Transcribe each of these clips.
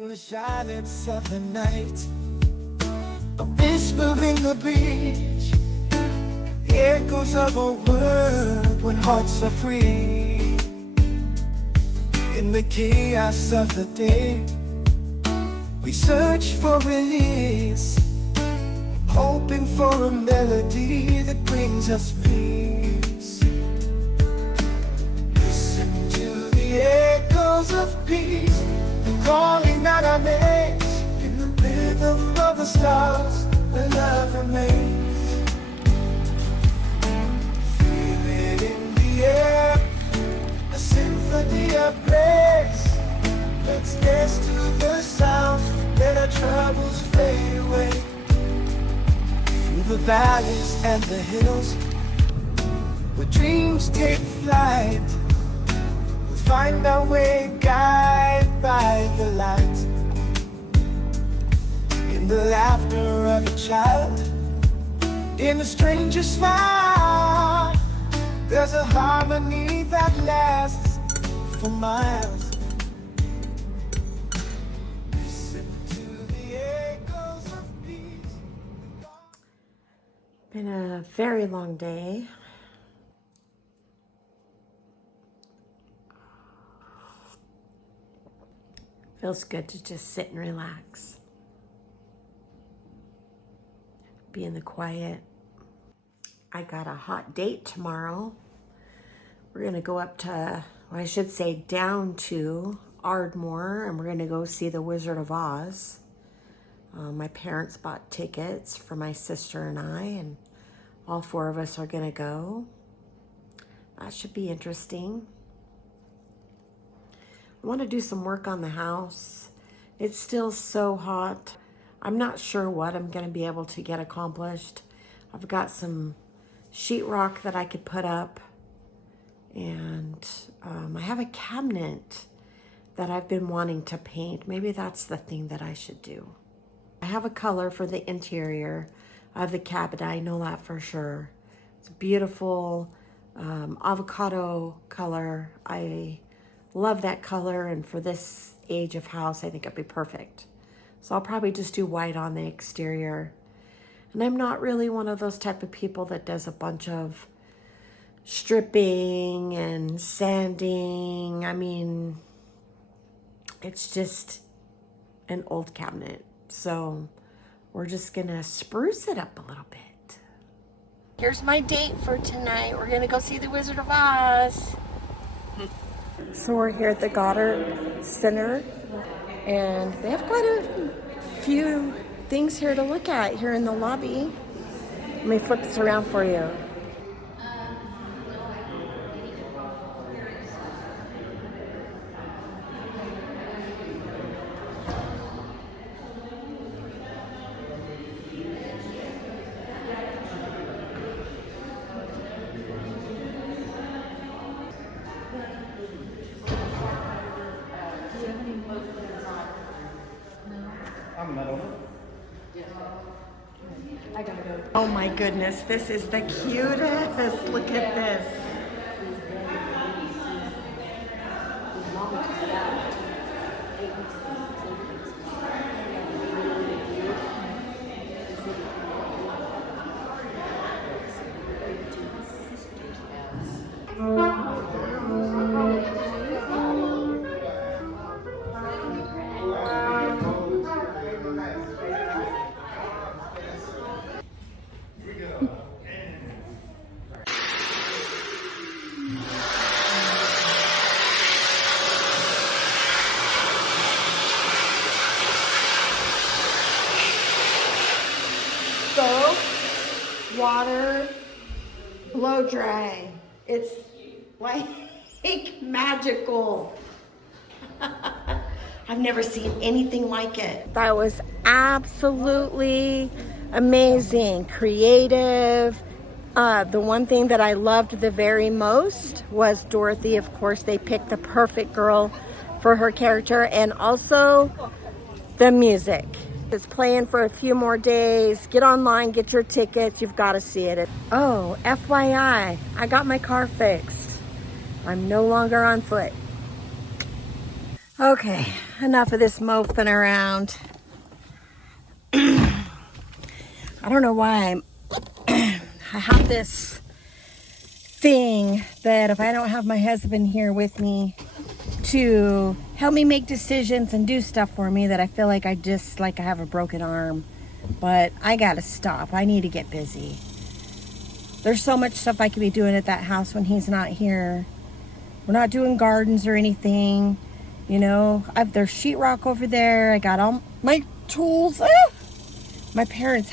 In the silence of the night, a whisper in the beach, the echoes of a word when hearts are free. In the chaos of the day, we search for release, hoping for a melody that brings us peace. Listen to the echoes of peace, calling out our names in the rhythm of the stars where love remains. Feel it in the air, a symphony of praise. Let's dance to the sound, let our troubles fade away. Through the valleys and the hills, where dreams take flight, we'll find our way, guided by the light. In the laughter of a child, in a stranger's smile, there's a harmony that lasts for miles. Listen to the echoes of peace. Been a very long day. Feels good to just sit and relax. Be in the quiet. I got a hot date tomorrow. We're gonna go up to, well, I should say down to Ardmore, and we're gonna go see the Wizard of Oz. My parents bought tickets for my sister and I, and all four of us are gonna go. That should be interesting. I want to do some work on the house. It's still so hot. I'm not sure what I'm going to be able to get accomplished. I've got some sheetrock that I could put up, and I have a cabinet that I've been wanting to paint. Maybe that's the thing that I should do. I have a color for the interior of the cabinet. I know that for sure. It's a beautiful avocado color. I love that color, and for this age of house, I think it'd be perfect. So I'll probably just do white on the exterior. And I'm not really one of those type of people that does a bunch of stripping and sanding. I mean, it's just an old cabinet. So we're just gonna spruce it up a little bit. Here's my date for tonight. We're gonna go see the Wizard of Oz. So we're here at the Goddard Center, and they have quite a few things here to look at here in the lobby. Let me flip this around for you. Oh my goodness, this is the cutest. Look at this. Soap, water, blow dry. It's like magical. I've never seen anything like it. That was absolutely amazing, creative. The one thing that I loved the very most was Dorothy. Of course, they picked the perfect girl for her character, and also the music. It's playing for a few more days. Get online, get your tickets. You've got to see it. Oh, FYI, I got my car fixed. I'm no longer on foot. Okay, enough of this moping around. I don't know why I have this thing that if I don't have my husband here with me to help me make decisions and do stuff for me, that I feel like I have a broken arm. But I gotta stop. I need to get busy. There's so much stuff I could be doing at that house when he's not here. We're not doing gardens or anything. You know, there's sheetrock over there. I got all my tools. My parents.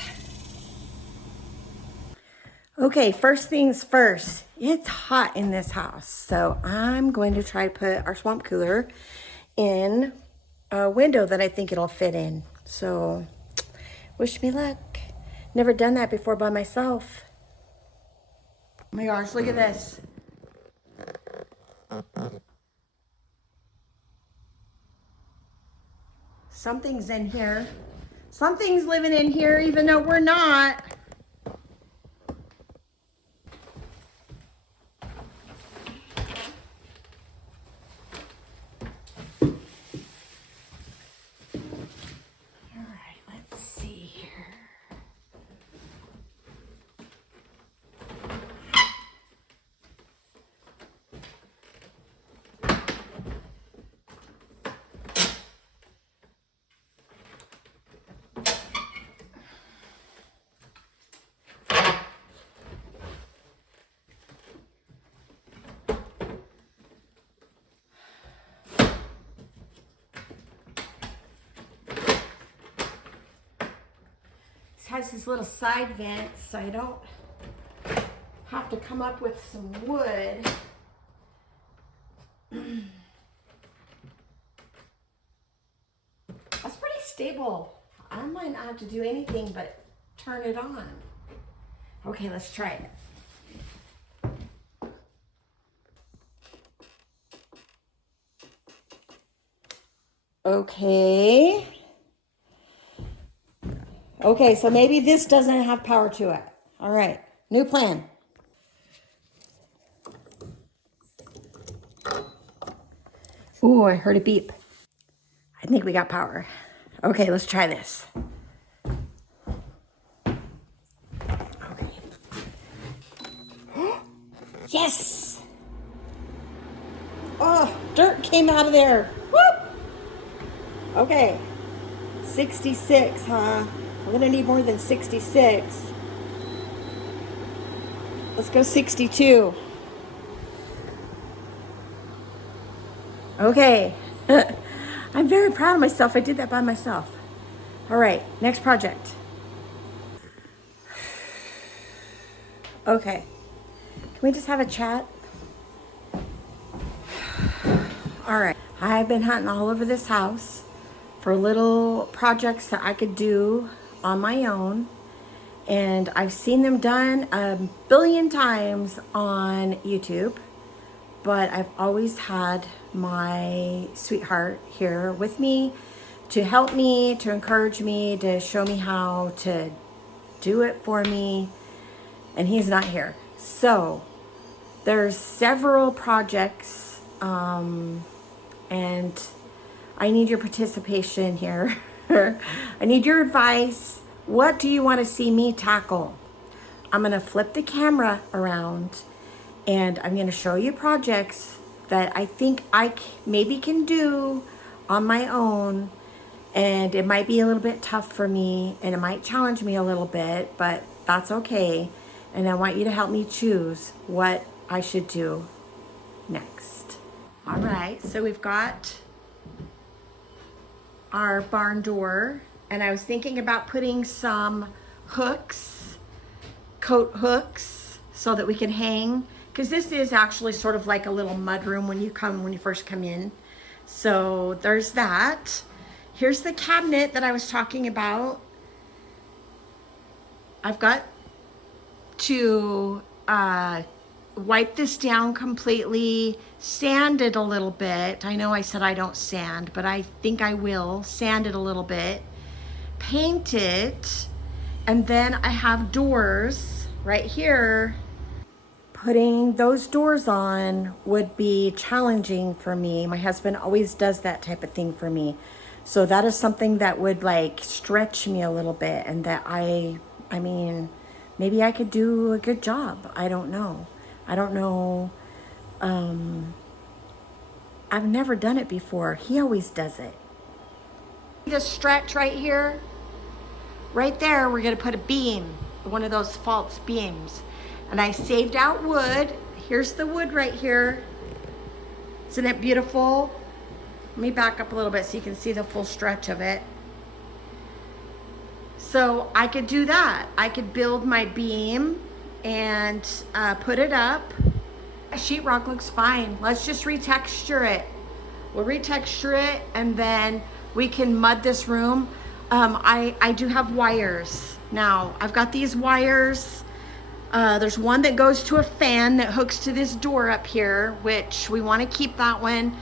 Okay, first things first. It's hot in this house. So I'm going to try to put our swamp cooler in a window that I think it'll fit in. So wish me luck. Never done that before by myself. Oh my gosh, look at this. Something's in here. Something's living in here even though we're not. Has these little side vents, so I don't have to come up with some wood. That's pretty stable. I might not have to do anything but turn it on. Okay, let's try it. Okay. Okay, so maybe this doesn't have power to it. All right, new plan. Ooh, I heard a beep. I think we got power. Okay, let's try this. Okay. Yes! Oh, dirt came out of there. Woo! Okay, 66, huh? We're gonna need more than 66. Let's go 62. Okay. I'm very proud of myself. I did that by myself. All right, next project. Okay. Can we just have a chat? All right. I've been hunting all over this house for little projects that I could do on my own, and I've seen them done a billion times on YouTube, but I've always had my sweetheart here with me to help me, to encourage me, to show me how to do it for me, and he's not here. So there's several projects, and I need your participation here. I need your advice. What do you want to see me tackle? I'm going to flip the camera around and I'm going to show you projects that I think I maybe can do on my own. And it might be a little bit tough for me and it might challenge me a little bit, but that's okay. And I want you to help me choose what I should do next. All right, so we've got our barn door, and I was thinking about putting some hooks, coat hooks, so that we can hang, because this is actually sort of like a little mud room when you first come in. So there's that. Here's the cabinet that I was talking about. I've got to wipe this down completely, sand it a little bit. I know I said I don't sand, but I think I will sand it a little bit, paint it, and then I have doors right here. putting those doors on would be challenging for me. My husband always does that type of thing for me. So that is something that would like stretch me a little bit, and that I mean, maybe I could do a good job. I don't know. I don't know. I've never done it before. He always does it. This stretch right here, right there, we're gonna put a beam, one of those false beams. And I saved out wood. Here's the wood right here. Isn't it beautiful? Let me back up a little bit so you can see the full stretch of it. So I could do that. I could build my beam and put it up. Sheetrock looks fine. Let's just retexture it. We'll retexture it, and then we can mud this room. I do have wires. Now, I've got these wires. There's one that goes to a fan that hooks to this door up here, which we want to keep that one.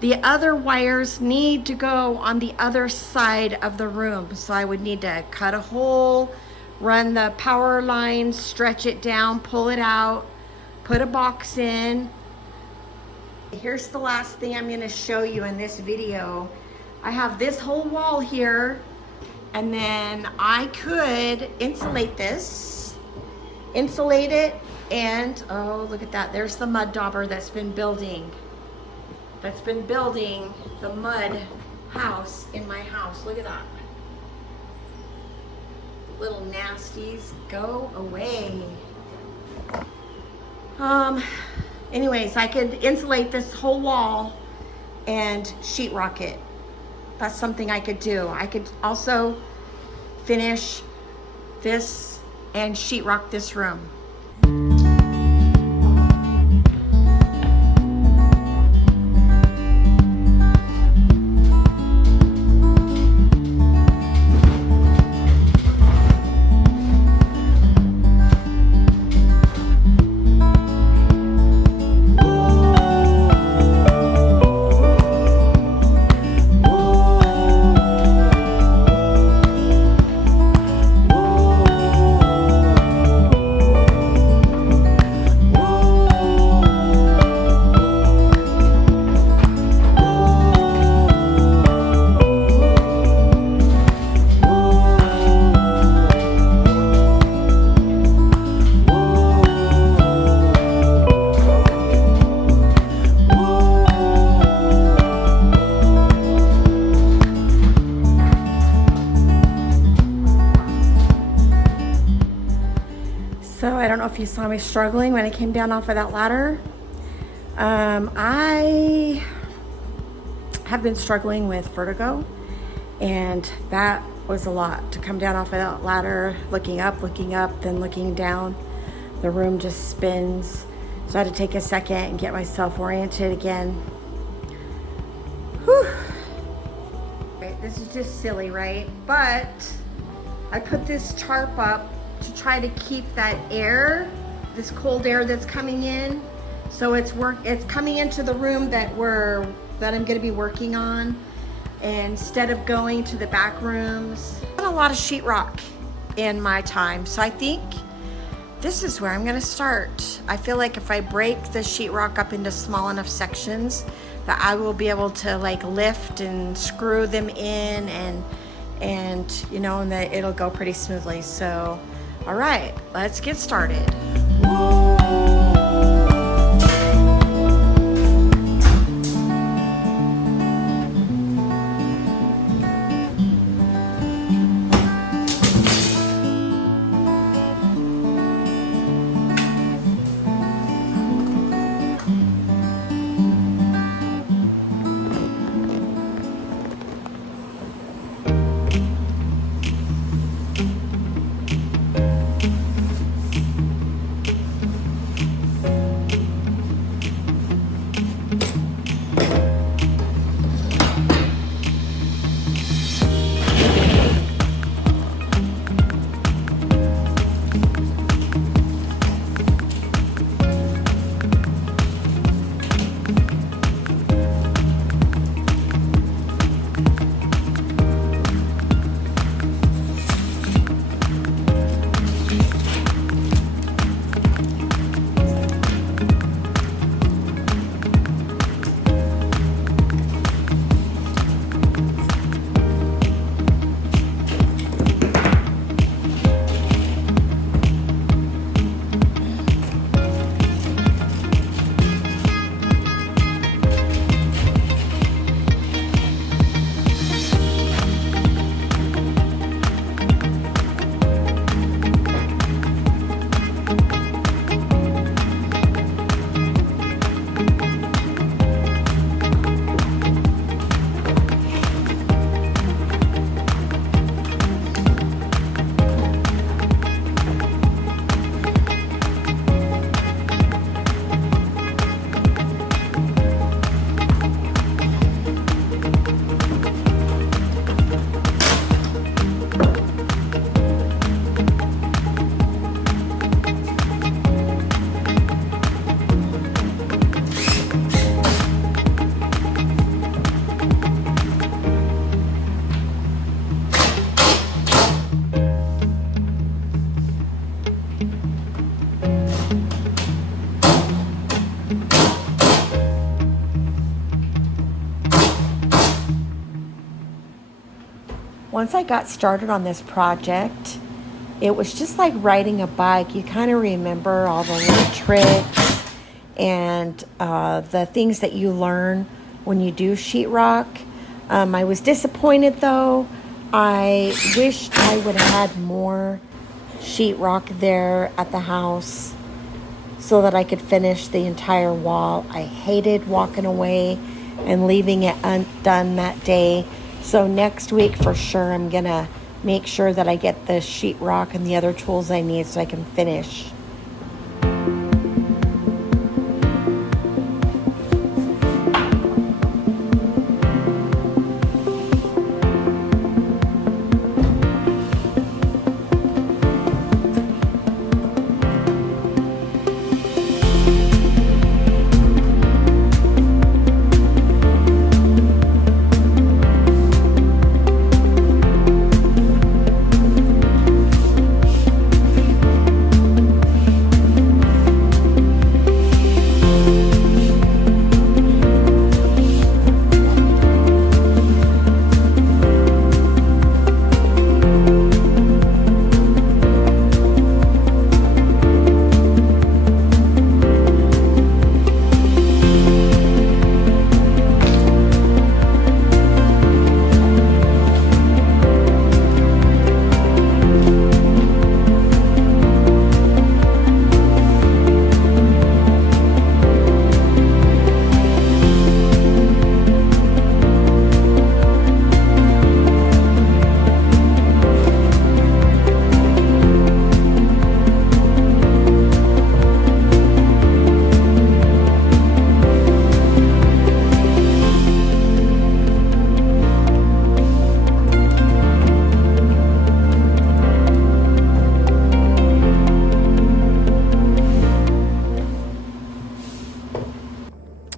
The other wires need to go on the other side of the room. So I would need to cut a hole, run the power line, stretch it down, pull it out, put a box in. Here's the last thing I'm going to show you in this video. I have this whole wall here, and then I could insulate this, insulate it, and oh, look at that. There's the mud dauber that's been building. That's been building the mud house in my house. Look at that. Little nasties, go away. Anyways, I could insulate this whole wall and sheetrock it. That's something I could do. I could also finish this and sheetrock this room. So I don't know if you saw me struggling when I came down off of that ladder. I have been struggling with vertigo, and that was a lot to come down off of that ladder, looking up, then looking down. The room just spins. So I had to take a second and get myself oriented again. Whew. Right, this is just silly, right? But I put this tarp up to try to keep that air, this cold air that's coming in. So it's coming into the room that I'm gonna be working on, instead of going to the back rooms. I've done a lot of sheetrock in my time, so I think this is where I'm gonna start. I feel like if I break the sheetrock up into small enough sections, that I will be able to like lift and screw them in, and you know, and that it'll go pretty smoothly. So all right, let's get started. once I got started on this project, it was just like riding a bike. You kind of remember all the little tricks and the things that you learn when you do sheetrock. I was disappointed though. I wished I would have had more sheetrock there at the house so that I could finish the entire wall. I hated walking away and leaving it undone that day. So next week for sure, I'm gonna make sure that I get the sheetrock and the other tools I need so I can finish.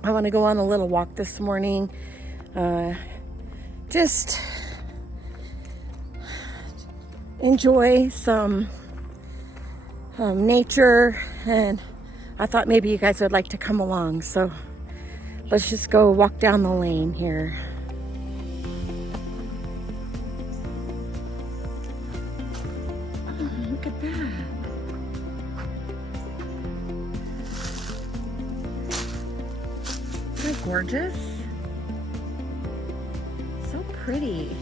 I want to go on a little walk this morning. Just enjoy some nature, and I thought maybe you guys would like to come along. So let's just go walk down the lane here. Oh, look at that. Isn't that gorgeous? So pretty.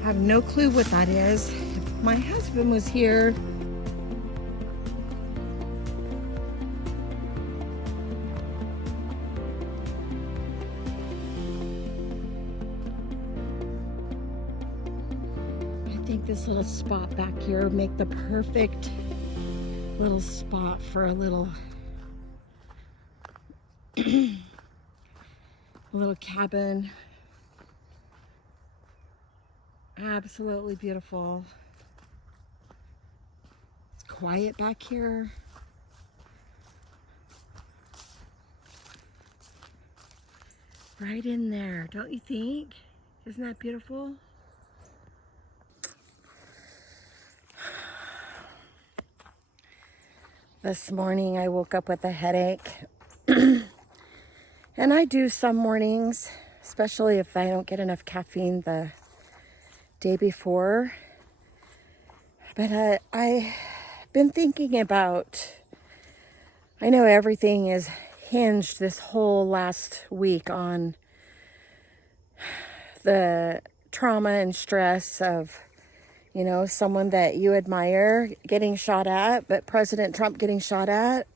I have no clue what that is. If my husband was here, I think this little spot back here would make the perfect little spot for a little a little cabin. Absolutely beautiful. It's quiet back here. Right in there, don't you think? Isn't that beautiful? This morning I woke up with a headache. And I do some mornings, especially if I don't get enough caffeine the day before. But I've been thinking about, I know everything is hinged this whole last week on the trauma and stress of, you know, someone that you admire getting shot at, but President Trump getting shot at.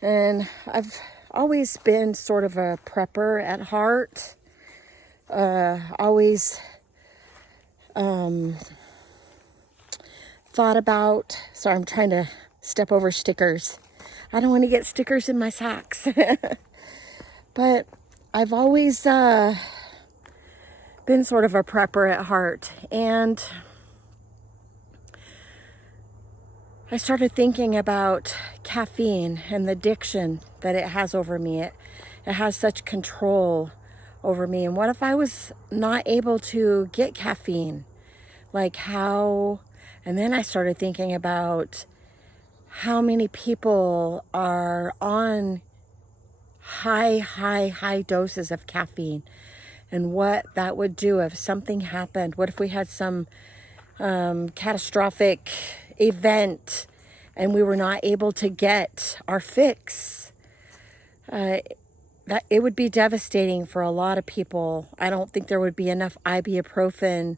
And I've always been sort of a prepper at heart. Always thought about, sorry, I'm trying to step over stickers. I don't want to get stickers in my socks. But I've always been sort of a prepper at heart. And I started thinking about caffeine and the addiction that it has over me. It has such control over me. And what if I was not able to get caffeine? Like how? And then I started thinking about how many people are on high doses of caffeine and what that would do if something happened. What if we had some catastrophic event and we were not able to get our fix? That it would be devastating for a lot of people. I don't think there would be enough ibuprofen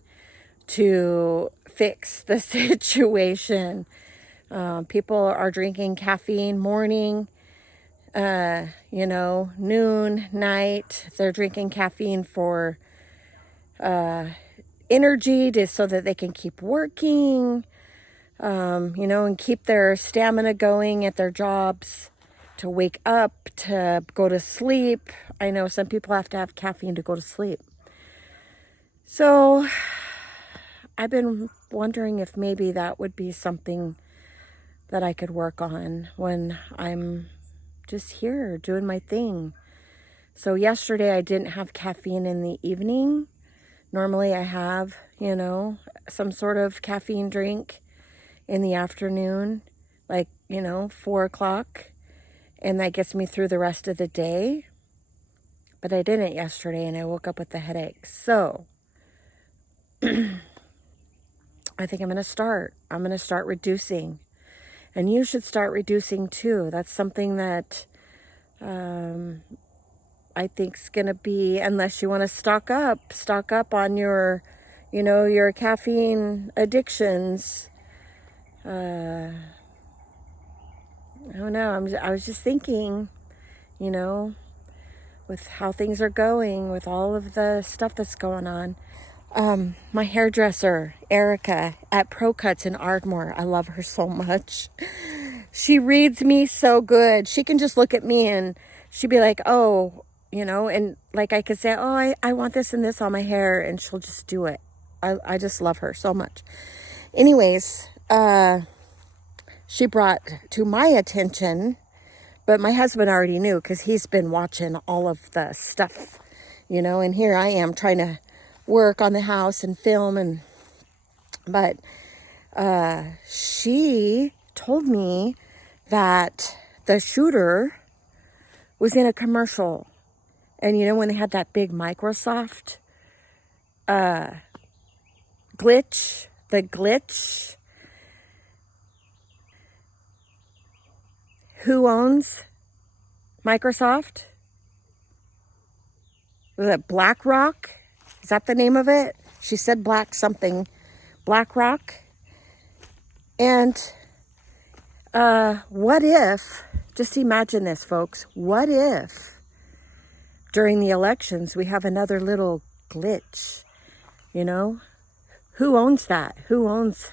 to fix the situation. People are drinking caffeine morning, noon, night. They're drinking caffeine for energy so that they can keep working, and keep their stamina going at their jobs, to wake up, to go to sleep. I know some people have to have caffeine to go to sleep. So I've been wondering if maybe that would be something that I could work on when I'm just here doing my thing. So yesterday I didn't have caffeine in the evening. Normally I have, some sort of caffeine drink in the afternoon, like, 4 o'clock. And that gets me through the rest of the day. But I didn't yesterday and I woke up with a headache. So I think I'm going to start. I'm going to start reducing. And you should start reducing too. That's something that I think's going to be, unless you want to stock up on your, your caffeine addictions. I don't know. I was just thinking, with how things are going, with all of the stuff that's going on. My hairdresser, Erica, at Pro Cuts in Ardmore. I love her so much. She reads me so good. She can just look at me and she'd be like, oh, and like I could say, oh, I want this and this on my hair, and she'll just do it. I just love her so much. Anyways, she brought to my attention, but my husband already knew because he's been watching all of the stuff, and here I am trying to work on the house and film, but she told me that the shooter was in a commercial. And when they had that big Microsoft glitch, who owns Microsoft? Was it BlackRock? Is that the name of it? She said BlackRock. And what if, just imagine this, folks, what if during the elections we have another little glitch? Who owns that? Who owns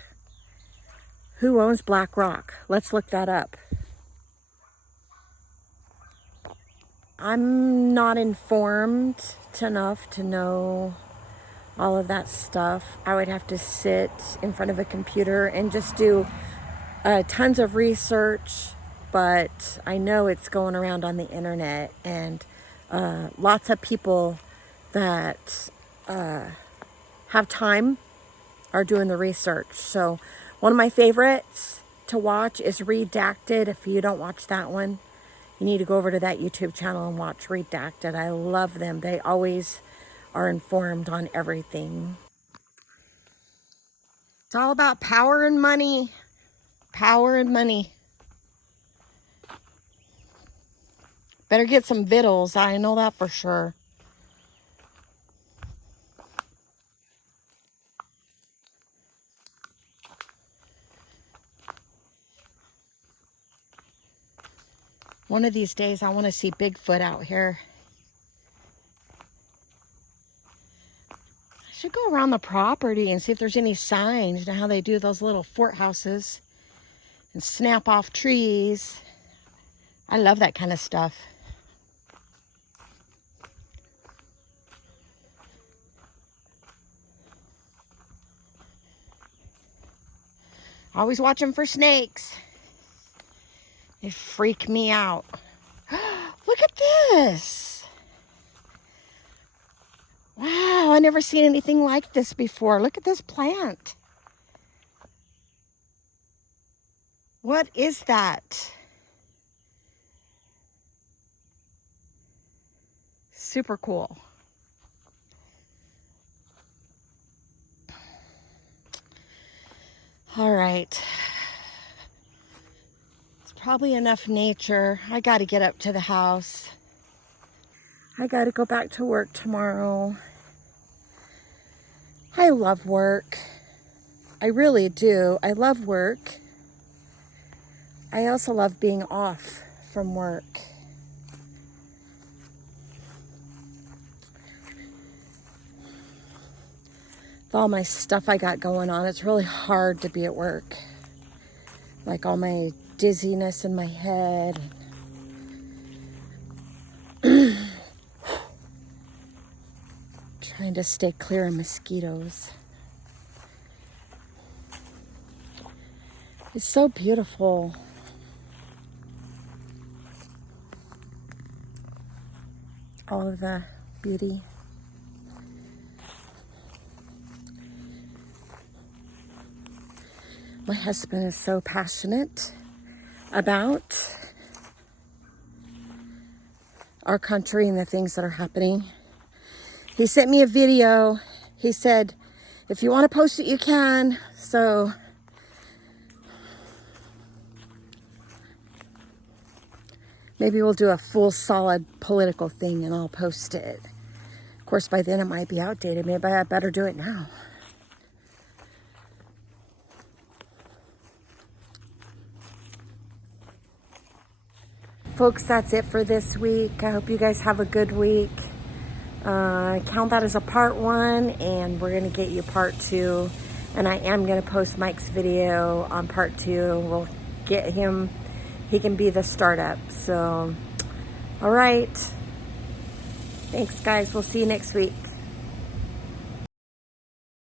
BlackRock? Let's look that up. I'm not informed enough to know all of that stuff. I would have to sit in front of a computer and just do tons of research, but I know it's going around on the internet, and lots of people that have time are doing the research. So one of my favorites to watch is Redacted. If you don't watch that one, you need to go over to that YouTube channel and watch Redacted. I love them. They always are informed on everything. It's all about power and money. Power and money. Better get some vittles. I know that for sure. One of these days, I want to see Bigfoot out here. I should go around the property and see if there's any signs. You know how they do those little fort houses and snap off trees. I love that kind of stuff. Always watching for snakes. They freak me out. Look at this. Wow, I never seen anything like this before. Look at this plant. What is that? super cool. All right. It's probably enough nature. I got to get up to the house. I got to go back to work tomorrow. I love work. I really do. I love work. I also love being off from work. With all my stuff I got going on, it's really hard to be at work. Like all my dizziness in my head. Trying to stay clear of mosquitoes. It's so beautiful. All of the beauty. My husband is so passionate about our country and the things that are happening. He sent me a video. He said, if you want to post it, you can. So maybe we'll do a full solid political thing and I'll post it. Of course, by then it might be outdated. Maybe I better do it now. Folks, that's it for this week. I hope you guys have a good week. Count that as a part 1, and we're going to get you part 2. And I am going to post Mike's video on part 2. We'll get him. He can be the startup. So, all right. Thanks, guys. We'll see you next week.